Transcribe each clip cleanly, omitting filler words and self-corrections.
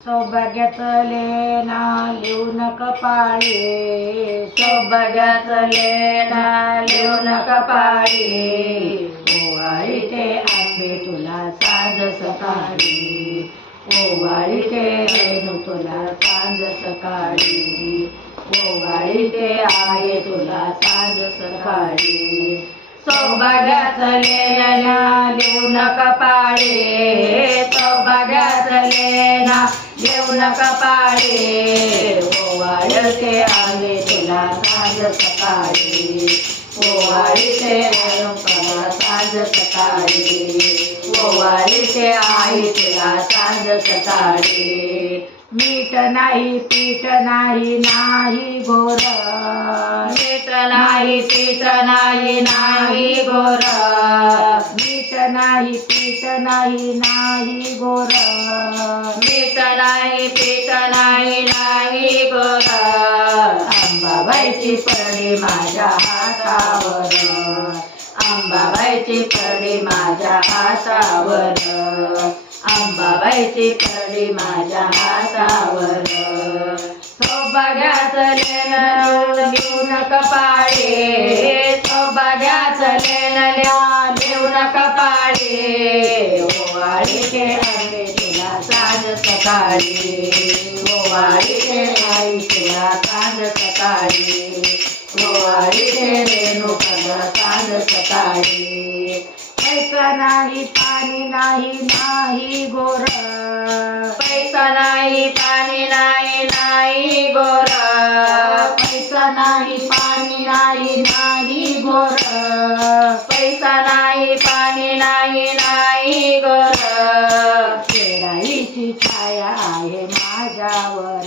सौभाग्याचं लेणा लिहून कपाळी, सौभाग्याचं लेणा लिहून कपाळी, ओवाळीते आंबे तुला सांज सकाळी, ओवाळीते रेणू तुला सांज सकाळी, ओवाळीते आहे तुला सांज सकाळी. सौभाग्याचं लेणा लिहून कपाळी, सौभाग्याचं लेणा लिहून कपाळी, ओवाळते आले तुला सांज सकाळी, ओवाळीते तुला सांज सकाळी, ओवाळीते आई तुला सांज सकाळी. मीठ नाही पीठ नाही नाही गोर, मीठ नाही पीठ नाही नाही गोर, मीठ नाही पीठ नाही नाही गोर, मीठ नाही पीठ नाही नाही गोर. अंबाबाईची परडी माझ्या हातावर, अंबाबाईची परडी माझ्या हातावर, अंबाबाईची परडी माझ्या हातावर. सौभाग्याचं लेणं लिहून कपाळी, सौभाग्याचं लेणं लिहून कपाळी, ओवाळीते आंबे तुला सांज सकाळी, ओवाळीते आई तुला सांज सकाळी, ओवाळीते रेणू तुला सांज सकाळी. पैसा नाही पाणी नाही नाही गोर, पैसा नाही पाणी नाही नाही गोर, पैसा नाही पाणी नाही नाही गोर, पैसा नाही पाणी नाही नाही गोर. येडाईची छाया आहे माझ्यावर,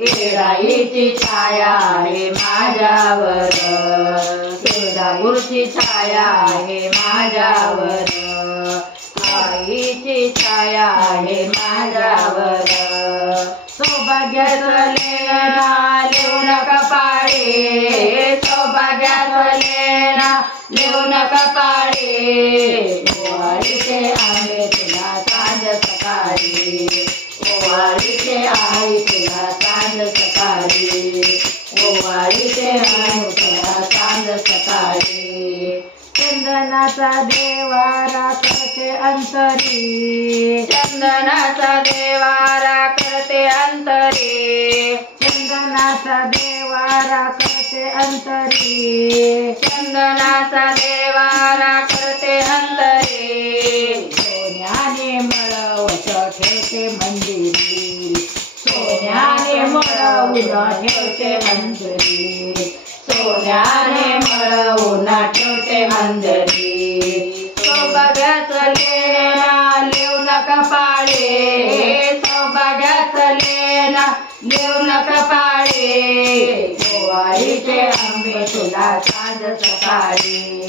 येडाईची छाया आहे माझ्यावर, तुळजापूरची छाया आहे माझ्यावर, आईची छाया आहे माझ्यावर. सौभाग्याचं लेणा लिहून कपाळी, सौभाग्याचं लेणा लिहून कपाळी, ओवाळीते आंबे तुला सांज सकाळी, ओवाळीते आई तुला सांज सकाळी, ओवाळीते आई तुला सांज सकाळी. चंदनाचा देवारा करते अंतरी, चंदनाचा देवारा करते अंतरी, चंदनाचा देवारा करते अंतरी, चंदनाचा देवारा करते अंतरी. सोन्याने मळवट ठेवते मंदिरी, सोन्याने मळवून ठेवते मंदिरी, सोन्याने मळवून ठेवते मंदिरी. सौभाग्याचं लेणा लिहून कपाळी, सौभाग्याचं लेणा लिहून कपाळी, ओवाळीते आंबे तुला सांज सकाळी,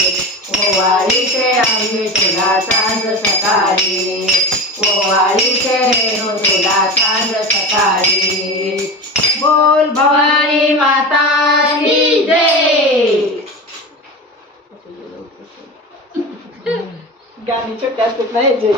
ओवाळीते आंबे तुला सांज सकाळी, ओवाळीते रेणू तुला सांज सकाळी. बोल भवानी माता की जय. गाणी छोटे असतात ना हे जे